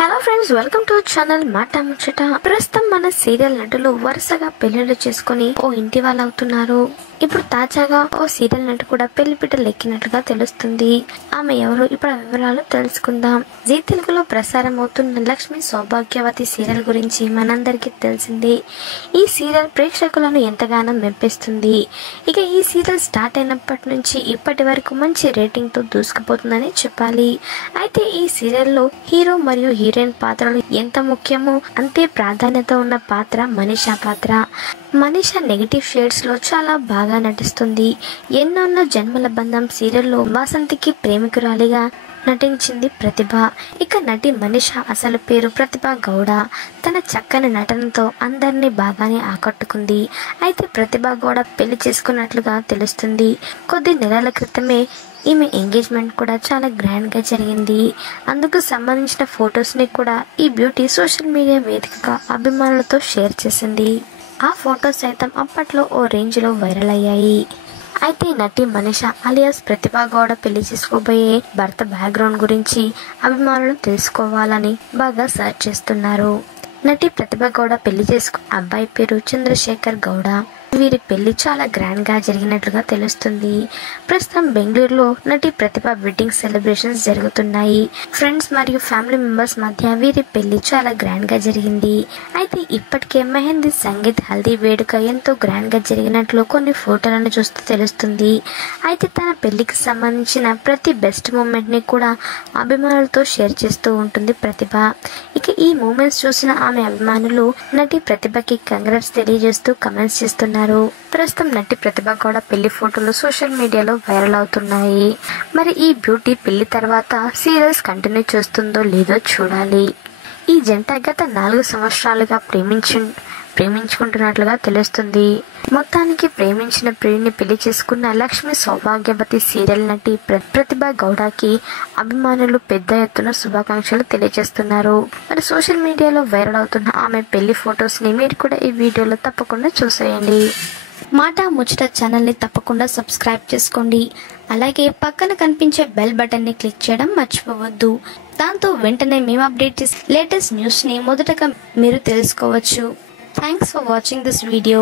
Hello friends, welcome to channel మాట ముచ్చట. ప్రస్తుతం మన సీరియల్ నటులు వరుసగా పెళ్లిళ్ళు చేసుకుని ఓ ఇంటి వాళ్ళు అవుతున్నారు. ఇప్పుడు తాజాగా ఓ సీరియల్ నటు కూడా పెళ్లి పీటలు ఎక్కినట్లుగా తెలుస్తుంది. ఆమె ఎవరు, ఇప్పుడు వివరాలు తెలుసుకుందాం. జీ తెలుగులో ప్రసారం అవుతున్న లక్ష్మి సౌభాగ్యవతి సీరియల్ గురించి మనందరికీ తెలిసింది. ఈ సీరియల్ ప్రేక్షకులను ఎంతగానో మెప్పిస్తుంది. ఇక ఈ సీరియల్ స్టార్ట్ అయినప్పటి నుంచి ఇప్పటి వరకు మంచి రేటింగ్ తో దూసుకుపోతుందని చెప్పాలి. అయితే ఈ సీరియల్లో హీరో మరియు హీరోయిన్ పాత్రలు ఎంత ముఖ్యమో అంతే ప్రాధాన్యత ఉన్న పాత్ర మనీషా పాత్ర. మనీషా నెగిటివ్ షేడ్స్ లో చాలా బాగా నటిస్తుంది. ఎన్నెన్నో జన్మల బంధం సీరియల్లో వాసంతికి ప్రేమికురాలిగా నటించింది ప్రతిభ. ఇక నటి మనీషా అసలు పేరు ప్రతిభ గౌడ. తన చక్కని నటనతో అందరినీ బాగానే ఆకట్టుకుంది. అయితే ప్రతిభ గౌడ పెళ్లి చేసుకున్నట్లుగా తెలుస్తుంది. కొద్ది నెలల క్రితమే ఈమె ఎంగేజ్మెంట్ కూడా చాలా గ్రాండ్ గా జరిగింది. అందుకు సంబంధించిన ఫొటోస్ ని కూడా ఈ బ్యూటీ సోషల్ మీడియా వేదికగా అభిమానులతో షేర్ చేసింది. ఆ ఫొటోస్ సైతం అప్పట్లో ఓ రేంజ్ లో వైరల్ అయ్యాయి. అయితే నటి మనీషా అలియాస్ ప్రతిభ గౌడ పెళ్లి చేసుకోబోయే భర్త బ్యాక్గ్రౌండ్ గురించి అభిమానులు తెలుసుకోవాలని బాగా సర్చ్ చేస్తున్నారు. నటి ప్రతిభ గౌడ పెళ్లి చేసుకున్న అబ్బాయి పేరు చంద్రశేఖర్ గౌడ. వీరి పెళ్లి చాలా గ్రాండ్ గా జరిగినట్లుగా తెలుస్తుంది. ప్రస్తుతం బెంగళూరులో నటి ప్రతిభ వెడ్డింగ్ సెలబ్రేషన్స్ జరుగుతున్నాయి. ఫ్రెండ్స్ మరియు ఫ్యామిలీ మెంబర్స్ మధ్య వీరి పెళ్లి చాలా గ్రాండ్ గా జరిగింది. అయితే ఇప్పటికే మెహందీ, సంగీత్, హల్దీ వేడుక ఎంతో గ్రాండ్ గా జరిగినట్లు కొన్ని ఫోటోలను చూస్తూ తెలుస్తుంది. అయితే తన పెళ్లికి సంబంధించిన ప్రతి బెస్ట్ మూమెంట్ ని కూడా అభిమానులతో షేర్ చేస్తూ ఉంటుంది ప్రతిభ. ఇక ఈ మూమెంట్స్ చూసిన ఆమె అభిమానులు నటి ప్రతిభకి కంగ్రాట్స్ తెలియజేస్తూ కమెంట్స్ చేస్తున్నారు. ప్రస్తుతం నటి ప్రతిభ కూడా పెళ్లి ఫోటోలు సోషల్ మీడియాలో వైరల్ అవుతున్నాయి. మరి ఈ బ్యూటీ పెళ్లి తర్వాత సీరియల్స్ కంటిన్యూ చేస్తుందో లేదో చూడాలి. ఈ జంట గత 4 సంవత్సరాలుగా ప్రేమించుకుంటున్నట్లుగా తెలుస్తుంది. మొత్తానికి ప్రేమించిన ప్రియుని పెళ్లి చేసుకున్న లక్ష్మి సౌభాగ్యవతి సీరియల్ నటి ప్రతిభ గౌడకి అభిమానులు పెద్ద ఎత్తున శుభాకాంక్షలు తెలియజేస్తున్నారు. మరి సోషల్ మీడియాలో వైరల్ అవుతున్న ఆమె పెళ్లి ఫొటోస్ ని మీరు కూడా ఈ వీడియోలో తప్పకుండా చూసేయండి. మాట ముచ్చట ఛానల్ ని తప్పకుండా సబ్స్క్రైబ్ చేసుకోండి. అలాగే పక్కన కనిపించే బెల్ బటన్ ని క్లిక్ చేయడం మర్చిపోవద్దు. దాంతో వెంటనే మేము అప్డేట్ చేసే లేటెస్ట్ న్యూస్ ని మొదటగా మీరు తెలుసుకోవచ్చు. Thanks for watching this video.